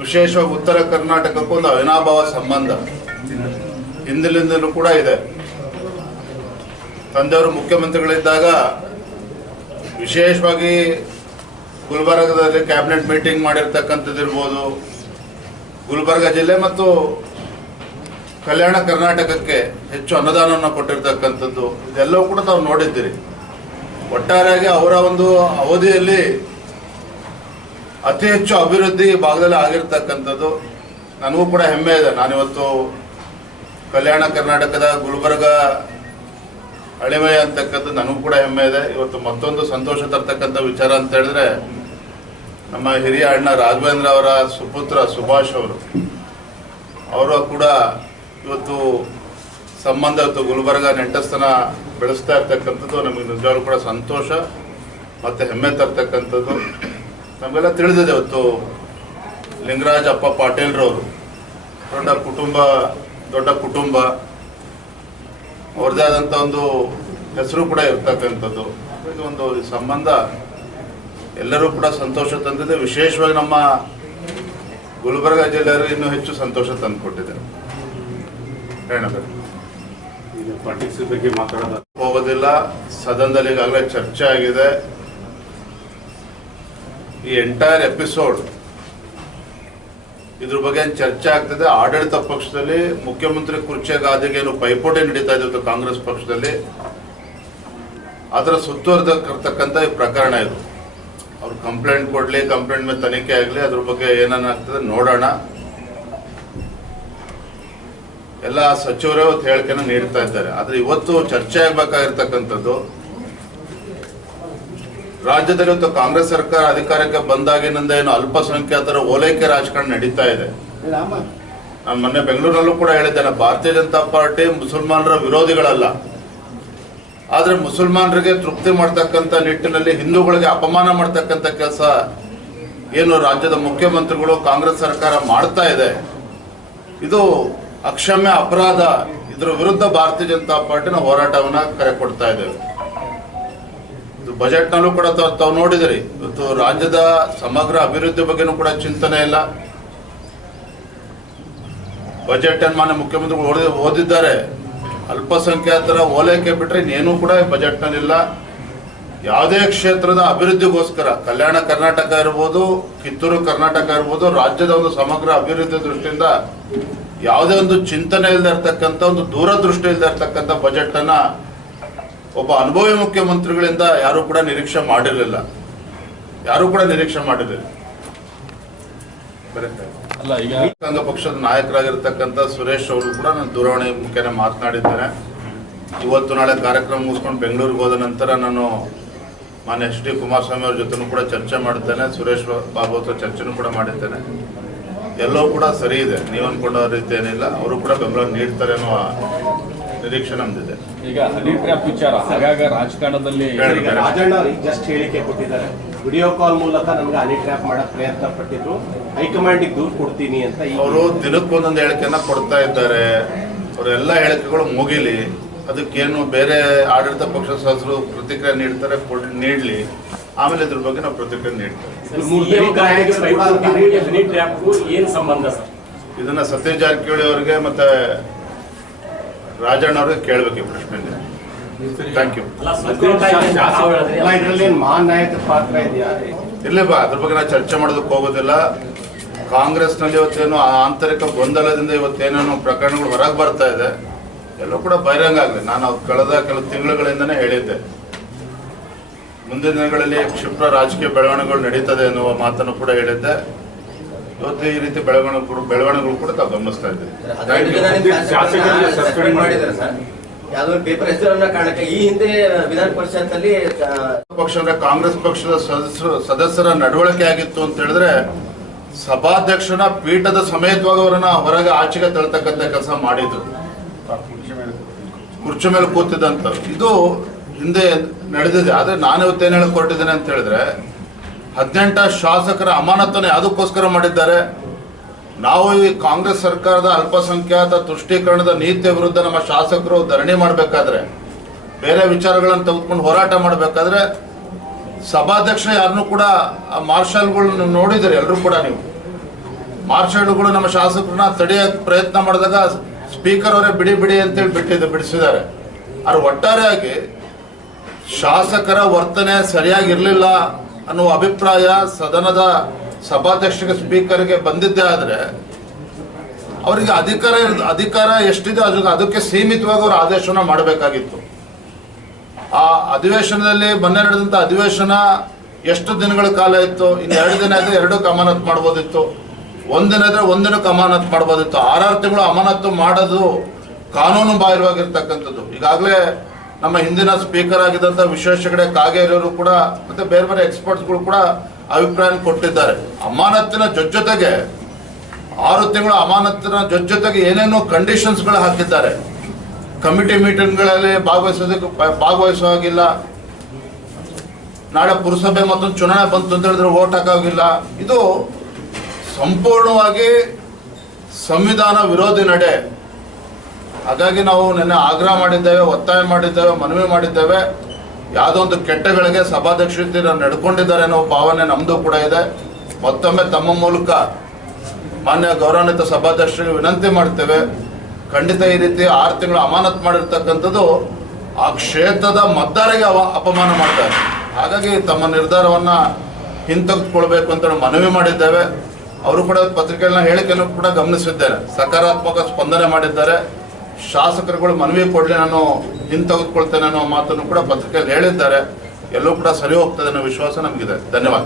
ವಿಶೇಷವಾಗಿ ಉತ್ತರ ಕರ್ನಾಟಕಕ್ಕೂ ಒಂದು ಅವಿನಾಭಾವ ಸಂಬಂಧ ಹಿಂದಿನಿಂದಲೂ ಕೂಡ ಇದೆ. ತಂದೆಯವರು ಮುಖ್ಯಮಂತ್ರಿಗಳಿದ್ದಾಗ ವಿಶೇಷವಾಗಿ ಗುಲ್ಬರ್ಗದಲ್ಲಿ ಕ್ಯಾಬಿನೆಟ್ ಮೀಟಿಂಗ್ ಮಾಡಿರ್ತಕ್ಕಂಥದ್ದು ಇರ್ಬೋದು, ಗುಲ್ಬರ್ಗ ಜಿಲ್ಲೆ ಮತ್ತು ಕಲ್ಯಾಣ ಕರ್ನಾಟಕಕ್ಕೆ ಹೆಚ್ಚು ಅನುದಾನವನ್ನು ಕೊಟ್ಟಿರ್ತಕ್ಕಂಥದ್ದು ಇದೆಲ್ಲವೂ ಕೂಡ ತಾವು ನೋಡಿದ್ದೀರಿ. ಒಟ್ಟಾರೆಯಾಗಿ ಅವರ ಒಂದು ಅವಧಿಯಲ್ಲಿ ಅತಿ ಹೆಚ್ಚು ಅಭಿವೃದ್ಧಿ ಭಾಗದಲ್ಲಿ ಆಗಿರ್ತಕ್ಕಂಥದ್ದು ನನಗೂ ಕೂಡ ಹೆಮ್ಮೆ ಇದೆ. ನಾನಿವತ್ತು ಕಲ್ಯಾಣ ಕರ್ನಾಟಕದ ಗುಲ್ಬರ್ಗ ಅಳಿಮೆ ಅಂತಕ್ಕಂಥದ್ದು ನನಗೂ ಕೂಡ ಹೆಮ್ಮೆ ಇದೆ. ಇವತ್ತು ಮತ್ತೊಂದು ಸಂತೋಷ ತರ್ತಕ್ಕಂಥ ವಿಚಾರ ಅಂತ ಹೇಳಿದ್ರೆ, ನಮ್ಮ ಹಿರಿಯ ಅಣ್ಣ ರಾಘವೇಂದ್ರ ಅವರ ಸುಪುತ್ರ ಸುಭಾಷ್ ಅವರು ಕೂಡ ಇವತ್ತು ಸಂಬಂಧ ಇವತ್ತು ಗುಲ್ಬರ್ಗ ನೆಂಟಸ್ಥನ ಬೆಳೆಸ್ತಾ ಇರ್ತಕ್ಕಂಥದ್ದು ನಮಗೆ ನಿಜವಾಗ್ಲೂ ಕೂಡ ಸಂತೋಷ ಮತ್ತು ಹೆಮ್ಮೆ ತರ್ತಕ್ಕಂಥದ್ದು. ನಮಗೆಲ್ಲ ತಿಳಿದಿದೆ, ಇವತ್ತು ಲಿಂಗರಾಜ್ ಅಪ್ಪ ಪಾಟೀಲ್ರವರು ದೊಡ್ಡ ಕುಟುಂಬ ಅವ್ರದ್ದೇ ಆದಂಥ ಒಂದು ಹೆಸರು ಕೂಡ ಇರ್ತಕ್ಕಂಥದ್ದು. ಇದು ಒಂದು ಸಂಬಂಧ ಎಲ್ಲರೂ ಕೂಡ ಸಂತೋಷ ತಂದಿದೆ. ವಿಶೇಷವಾಗಿ ನಮ್ಮ ಗುಲ್ಬರ್ಗ ಜಿಲ್ಲೆಯವರು ಇನ್ನೂ ಹೆಚ್ಚು ಸಂತೋಷ ತಂದುಕೊಟ್ಟಿದೆ. ಬಗ್ಗೆ ಮಾತಾಡೋದು ಹೋಗೋದಿಲ್ಲ. ಸದನದಲ್ಲಿ ಈಗಾಗಲೇ ಚರ್ಚೆ ಆಗಿದೆ. ಈ ಎಂಟೈರ್ ಎಪಿಸೋಡ್ ಇದ್ರ ಬಗ್ಗೆ ಚರ್ಚೆ ಆಗ್ತದೆ. ಆಡಳಿತ ಪಕ್ಷದಲ್ಲಿ ಮುಖ್ಯಮಂತ್ರಿ ಕುರ್ಚಿಯ ಗಾದಿಗೆ ಏನು ಪೈಪೋಟಿ ನಡೀತಾ ಇದೆ ಕಾಂಗ್ರೆಸ್ ಪಕ್ಷದಲ್ಲಿ, ಅದರ ಸುತ್ತುವರೆದಿರ್ತಕ್ಕಂಥ ಈ ಪ್ರಕರಣ ಇದು. ಅವ್ರು ಕಂಪ್ಲೇಂಟ್ ಕೊಡ್ಲಿ, ಕಂಪ್ಲೇಂಟ್ ಮೇಲೆ ತನಿಖೆ ಆಗಲಿ, ಅದ್ರ ಬಗ್ಗೆ ಏನೇನಾಗ್ತದೆ ನೋಡೋಣ. ಎಲ್ಲ ಸಚಿವರೇ ಇವತ್ತು ಹೇಳಿಕೆಯನ್ನು ನೀಡ್ತಾ ಇದ್ದಾರೆ. ಆದ್ರೆ ಇವತ್ತು ಚರ್ಚೆ ಆಗಬೇಕಾಗಿರ್ತಕ್ಕಂಥದ್ದು, ರಾಜ್ಯದಲ್ಲಿ ಇವತ್ತು ಕಾಂಗ್ರೆಸ್ ಸರ್ಕಾರ ಅಧಿಕಾರಕ್ಕೆ ಬಂದಾಗಿನಿಂದ ಏನು ಅಲ್ಪಸಂಖ್ಯಾತರ ಓಲೈಕೆ ರಾಜಕಾರಣ ನಡೀತಾ ಇದೆ. ನಾನು ಮೊನ್ನೆ ಬೆಂಗಳೂರಿನಲ್ಲೂ ಕೂಡ ಹೇಳಿದ್ದೇನೆ, ಭಾರತೀಯ ಜನತಾ ಪಾರ್ಟಿ ಮುಸಲ್ಮಾನರ ವಿರೋಧಿಗಳಲ್ಲ, ಆದ್ರೆ ಮುಸಲ್ಮಾನರಿಗೆ ತೃಪ್ತಿ ಮಾಡ್ತಕ್ಕಂಥ ನಿಟ್ಟಿನಲ್ಲಿ ಹಿಂದೂಗಳಿಗೆ ಅಪಮಾನ ಮಾಡ್ತಕ್ಕಂಥ ಕೆಲಸ ಏನು ರಾಜ್ಯದ ಮುಖ್ಯಮಂತ್ರಿಗಳು ಕಾಂಗ್ರೆಸ್ ಸರ್ಕಾರ ಮಾಡ್ತಾ ಇದೆ, ಇದು ಅಕ್ಷಮ್ಯ ಅಪರಾಧ. ಇದರ ವಿರುದ್ಧ ಭಾರತೀಯ ಜನತಾ ಪಾರ್ಟಿನ ಹೋರಾಟವನ್ನ ಕರೆ ಕೊಡ್ತಾ ಇದ್ದೇವೆ. ಬಜೆಟ್ನಲ್ಲೂ ಕೂಡ ತಾವು ನೋಡಿದಿರಿ, ಇವತ್ತು ರಾಜ್ಯದ ಸಮಗ್ರ ಅಭಿವೃದ್ಧಿ ಬಗ್ಗೆನೂ ಕೂಡ ಚಿಂತನೆ ಇಲ್ಲ. ಬಜೆಟ್ ಅನ್ನು ಮಾನ್ಯ ಮುಖ್ಯಮಂತ್ರಿಗಳು ಓದಿದ್ದಾರೆ. ಅಲ್ಪಸಂಖ್ಯಾತರ ಓಲೈಕೆ ಬಿಟ್ರೆ ಇನ್ನೇನೂ ಕೂಡ ಬಜೆಟ್ ನಲ್ಲಿ ಇಲ್ಲ. ಯಾವುದೇ ಕ್ಷೇತ್ರದ ಅಭಿವೃದ್ಧಿಗೋಸ್ಕರ ಕಲ್ಯಾಣ ಕರ್ನಾಟಕ ಇರ್ಬೋದು, ಕಿತ್ತೂರು ಕರ್ನಾಟಕ ಇರ್ಬೋದು, ರಾಜ್ಯದ ಒಂದು ಸಮಗ್ರ ಅಭಿವೃದ್ಧಿ ದೃಷ್ಟಿಯಿಂದ ಯಾವುದೇ ಒಂದು ಚಿಂತನೆ ಇಲ್ಲದೆ ಇರ್ತಕ್ಕಂಥ, ಒಂದು ದೂರದೃಷ್ಟಿ ಇಲ್ಲದೆ ಇರ್ತಕ್ಕಂಥ ಬಜೆಟ್ ಅನ್ನ ಒಬ್ಬ ಅನುಭವಿ ಮುಖ್ಯಮಂತ್ರಿಗಳಿಂದ ಯಾರು ಕೂಡ ನಿರೀಕ್ಷೆ ಮಾಡಿರಲಿಲ್ಲ. ಸಂಘ ಪಕ್ಷದ ನಾಯಕರಾಗಿರ್ತಕ್ಕಂಥ ಸುರೇಶ್ ಅವರು ಕೂಡ ನಾನು ದೂರವಾಣಿ ಮುಖೇನ ಮಾತನಾಡಿದ್ದೇನೆ. ಇವತ್ತು ನಾಳೆ ಕಾರ್ಯಕ್ರಮ ಮುಗಿಸ್ಕೊಂಡು ಬೆಂಗಳೂರಿಗೆ ಹೋದ ನಂತರ ನಾನು ಮಾನ್ಯ ಎಚ್ ಡಿ ಕುಮಾರಸ್ವಾಮಿ ಅವ್ರ ಜೊತೆನೂ ಕೂಡ ಚರ್ಚೆ ಮಾಡಿದ್ದೇನೆ. ಸುರೇಶ್ ಬಾಬು ಹತ್ರ ಚರ್ಚೆನೂ ಕೂಡ ಮಾಡಿದ್ದೇನೆ. ಎಲ್ಲವೂ ಕೂಡ ಸರಿ ಇದೆ, ನೀವು ಅನ್ಕೊಂಡ ರೀತಿ ಏನಿಲ್ಲ. ಅವರು ಕೂಡ ಬೆಂಬಲ ನೀಡ್ತಾರೆ ಅನ್ನುವ ನಿರೀಕ್ಷೆ ನಮ್ದಿದೆ. ಈಗ ಹನಿ ಟ್ರ್ಯಾಪ್ ವಿಚಾರ ಆಗಾಗ ರಾಜಕಾರಣದಲ್ಲಿ ರಾಜಣ್ಣ ಜಸ್ಟ್ ಹೇಳಿಕೆ ಕೊಟ್ಟಿದ್ದಾರೆ, ವಿಡಿಯೋ ಕಾಲ್ ಮೂಲಕ ನಮ್ಗೆ ಹನಿ ಟ್ರ್ಯಾಪ್ ಮಾಡಕ್ ಪ್ರಯತ್ನ ಪಟ್ಟಿದ್ರು, ಹೈಕಮಾಂಡ್ ದೂರು ಕೊಡ್ತೀನಿ ಅಂತ. ಅವರು ದಿನಕ್ಕೊಂದೊಂದು ಹೇಳಿಕೆಯನ್ನ ಕೊಡ್ತಾ ಇದ್ದಾರೆ. ಅವರೆಲ್ಲ ಹೇಳಿಕೆಗಳು ಮುಗಿಲಿ, ಅದಕ್ಕೇನು ಬೇರೆ ಆಡಳಿತ ಪಕ್ಷದ ಸದಸ್ಯರು ಪ್ರತಿಕ್ರಿಯೆ ನೀಡ್ತಾರೆ, ನೀಡ್ಲಿ, ಆಮೇಲೆ ಇದ್ರ ಬಗ್ಗೆ ನಾವು ಪ್ರತಿಕ್ರಿಯೆ ನೀಡ್ತೇವೆ. ಇದನ್ನ ಸತೀಶ್ ಜಾರಕಿಹೊಳಿ ಅವರಿಗೆ ಮತ್ತೆ ರಾಜಣ್ಣ ಅವ್ರಿಗೆ ಕೇಳಬೇಕು ಈ ಪ್ರಶ್ನೆ. Thank you. ಮಹಾನ್ ನಾಯಕರ ಪಾತ್ರ ಇದೆಯಾ? ಇರ್ಲಿಪ್ಪ, ಅದ್ರ ಬಗ್ಗೆ ನಾವು ಚರ್ಚೆ ಮಾಡೋದಕ್ಕೆ ಹೋಗೋದಿಲ್ಲ. ಕಾಂಗ್ರೆಸ್ನಲ್ಲಿ ಇವತ್ತೇನು ಆಂತರಿಕ ಗೊಂದಲದಿಂದ ಇವತ್ತೇನೇನು ಪ್ರಕರಣಗಳು ಹೊರಗೆ ಬರ್ತಾ ಇದೆ, ಎಲ್ಲೂ ಕೂಡ ಬಹಿರಂಗ ಆಗಲಿ. ನಾನು ಕಳೆದ ಕೆಲವು ತಿಂಗಳುಗಳಿಂದನೇ ಹೇಳಿದ್ದೆ, ಮುಂದಿನ ದಿನಗಳಲ್ಲಿ ಕ್ಷಿಪ್ರ ರಾಜಕೀಯ ಬೆಳವಣಿಗೆಗಳು ನಡೀತದೆ ಎನ್ನುವ ಮಾತನ್ನು ಕೂಡ ಹೇಳಿದ್ದೆ. ಇವತ್ತು ಈ ರೀತಿ ಬೆಳವಣಿಗೆಗಳು ಕೂಡ ತಾವು ಗಮನಿಸ್ತಾ ಇದ್ದೀವಿ. ಈ ಹಿಂದೆ ವಿಧಾನ ಪರಿಷತ್ ಅಲ್ಲಿ ಪಕ್ಷ ಅಂದ್ರೆ ಕಾಂಗ್ರೆಸ್ ಪಕ್ಷದ ಸದಸ್ಯರ ನಡವಳಿಕೆ ಆಗಿತ್ತು ಅಂತ ಹೇಳಿದ್ರೆ, ಸಭಾಧ್ಯಕ್ಷನ ಪೀಠದ ಸಮೇತವಾಗಿ ಅವರನ್ನ ಹೊರಗೆ ಆಚೆಗೆ ತಳ್ತಕ್ಕಂಥ ಕೆಲಸ ಮಾಡಿದ್ರು, ಕುರ್ಚಿ ಮೇಲೆ ಕೂತಿದ್ದಂತ. ಇದು ಹಿಂದೆ ನಡೆದಿದೆ. ಆದ್ರೆ ನಾನು ಇವತ್ತೇನು ಹೇಳಕ್ ಹೊರಟಿದ್ದೇನೆ ಅಂತ ಹೇಳಿದ್ರೆ, 18 ಶಾಸಕರ ಅಮಾನತನ್ನು ಯಾವುದಕ್ಕೋಸ್ಕರ ಮಾಡಿದ್ದಾರೆ? ನಾವು ಈ ಕಾಂಗ್ರೆಸ್ ಸರ್ಕಾರದ ಅಲ್ಪಸಂಖ್ಯಾತ ತುಷ್ಟೀಕರಣದ ನೀತಿಯ ವಿರುದ್ಧ ನಮ್ಮ ಶಾಸಕರು ಧರಣಿ ಮಾಡಬೇಕಾದ್ರೆ, ಬೇರೆ ವಿಚಾರಗಳನ್ನು ತೆಗೆದುಕೊಂಡು ಹೋರಾಟ ಮಾಡಬೇಕಾದ್ರೆ, ಸಭಾಧ್ಯಕ್ಷ ಯಾರನ್ನೂ ಕೂಡ ಮಾರ್ಷಲ್ಗಳನ್ನ ನೋಡಿದರೆ ಎಲ್ಲರೂ ಕೂಡ ನೀವು ಮಾರ್ಷಲ್ಗಳು ನಮ್ಮ ಶಾಸಕರನ್ನ ತಡೆಯಕ್ಕೆ ಪ್ರಯತ್ನ ಮಾಡಿದಾಗ ಸ್ಪೀಕರ್ ಅವರೇ ಬಿಡಿ ಬಿಡಿ ಅಂತೇಳಿ ಬಿಡಿಸಿದ್ದಾರೆ. ಆದ್ರೆ ಒಟ್ಟಾರೆಯಾಗಿ ಶಾಸಕರ ವರ್ತನೆ ಸರಿಯಾಗಿರ್ಲಿಲ್ಲ ಅನ್ನುವ ಅಭಿಪ್ರಾಯ ಸದನದ ಸಭಾಧ್ಯಕ್ಷರಿಗೆ ಸ್ಪೀಕರ್ಗೆ ಬಂದಿದ್ದೇ ಆದ್ರೆ ಅವರಿಗೆ ಅಧಿಕಾರ ಎಷ್ಟಿದೆ ಅದಕ್ಕೆ ಸೀಮಿತವಾಗಿ ಅವರು ಆದೇಶನ ಮಾಡಬೇಕಾಗಿತ್ತು. ಆ ಅಧಿವೇಶನದಲ್ಲಿ ಮೊನ್ನೆ ನಡೆದಂತ ಅಧಿವೇಶನ ಎಷ್ಟು ದಿನಗಳ ಕಾಲ ಇತ್ತು? ಇನ್ನು 2 ದಿನ ಇದ್ರೆ 2 ಅಮಾನತ್ ಮಾಡ್ಬೋದಿತ್ತು, 1 ದಿನ ಇದ್ರೆ 1 ದಿನಕ್ಕೆ ಅಮಾನತ್ ಮಾಡ್ಬೋದಿತ್ತು. 6 ತಿಂಗಳು ಅಮಾನತ್ತು ಮಾಡೋದು ಕಾನೂನು ಬಾಹಿರವಾಗಿರ್ತಕ್ಕಂಥದ್ದು. ಈಗಾಗಲೇ ನಮ್ಮ ಹಿಂದಿನ ಸ್ಪೀಕರ್ ಆಗಿದ್ದಂಥ ವಿಶ್ವೇಶ್ವರ ಹೆಗಡೆ ಕಾಗೇರಿಯವರು ಕೂಡ ಮತ್ತೆ ಬೇರೆ ಬೇರೆ ಎಕ್ಸ್ಪರ್ಟ್ಸ್ಗಳು ಕೂಡ ಅಭಿಪ್ರಾಯ ಕೊಟ್ಟಿದ್ದಾರೆ. ಅಮಾನತ್ತಿನ ಜೊತೆಗೆ 6 ತಿಂಗಳ ಅಮಾನತ್ತಿನ ಜೊತೆಗೆ ಏನೇನೋ ಕಂಡೀಷನ್ಸ್ಗಳು ಹಾಕಿದ್ದಾರೆ. ಕಮಿಟಿ ಮೀಟಿಂಗ್ಗಳಲ್ಲಿ ಭಾಗವಹಿಸೋ ಹಾಗಿಲ್ಲ, ನಾಳೆ ಪುರಸಭೆ ಮತ್ತೊಂದು ಚುನಾವಣೆ ಬಂತು ಅಂತ ಹೇಳಿದ್ರೆ ವೋಟ್ ಹಾಕೋಗಿಲ್ಲ. ಇದು ಸಂಪೂರ್ಣವಾಗಿ ಸಂವಿಧಾನ ವಿರೋಧಿ ನಡೆ. ಹಾಗಾಗಿ ನಾವು ನಿನ್ನೆ ಆಗ್ರಹ ಮಾಡಿದ್ದೇವೆ, ಒತ್ತಾಯ ಮಾಡಿದ್ದೇವೆ, ಮನವಿ ಮಾಡಿದ್ದೇವೆ. ಯಾವುದೋ ಒಂದು ಕೆಟ್ಟಗಳಿಗೆ ಸಭಾಧ್ಯಕ್ಷತೆ ನಡ್ಕೊಂಡಿದ್ದಾರೆ ಅನ್ನೋ ಭಾವನೆ ನಮ್ಮದು ಕೂಡ ಇದೆ. ಮತ್ತೊಮ್ಮೆ ತಮ್ಮ ಮೂಲಕ ಮಾನ್ಯ ಗೌರವಾನ್ವಿತ ಸಭಾಧ್ಯಕ್ಷರಿಗೆ ವಿನಂತಿ ಮಾಡ್ತೇವೆ, ಖಂಡಿತ ಈ ರೀತಿ 6 ತಿಂಗಳು ಅಮಾನತ್ ಮಾಡಿರ್ತಕ್ಕಂಥದ್ದು ಆ ಕ್ಷೇತ್ರದ ಮತದಾರರಿಗೆ ಅಪಮಾನ ಮಾಡ್ತಾರೆ. ಹಾಗಾಗಿ ತಮ್ಮ ನಿರ್ಧಾರವನ್ನ ಹಿಂತೆಗೆದುಕೊಳ್ಬೇಕು ಅಂತ ಮನವಿ ಮಾಡಿದ್ದೇವೆ. ಅವರು ಕೂಡ ಪತ್ರಿಕೆಗಳನ್ನ ಹೇಳಿಕೆಯನ್ನು ಕೂಡ ಗಮನಿಸಿದ್ದೇನೆ, ಸಕಾರಾತ್ಮಕ ಸ್ಪಂದನೆ ಮಾಡಿದ್ದಾರೆ. ಶಾಸಕರುಗಳು ಮನವಿ ಕೊಡಲಿ, ನಾನು ಹಿಂತೆಗೆದುಕೊಳ್ತೇನೆ ಅನ್ನೋ ಮಾತನ್ನು ಕೂಡ ಪತ್ರಿಕೆಯಲ್ಲಿ ಹೇಳಿದ್ದಾರೆ. ಎಲ್ಲೂ ಕೂಡ ಸರಿ ಹೋಗ್ತದೆ ಅನ್ನೋ ವಿಶ್ವಾಸ ನಮಗಿದೆ. ಧನ್ಯವಾದ.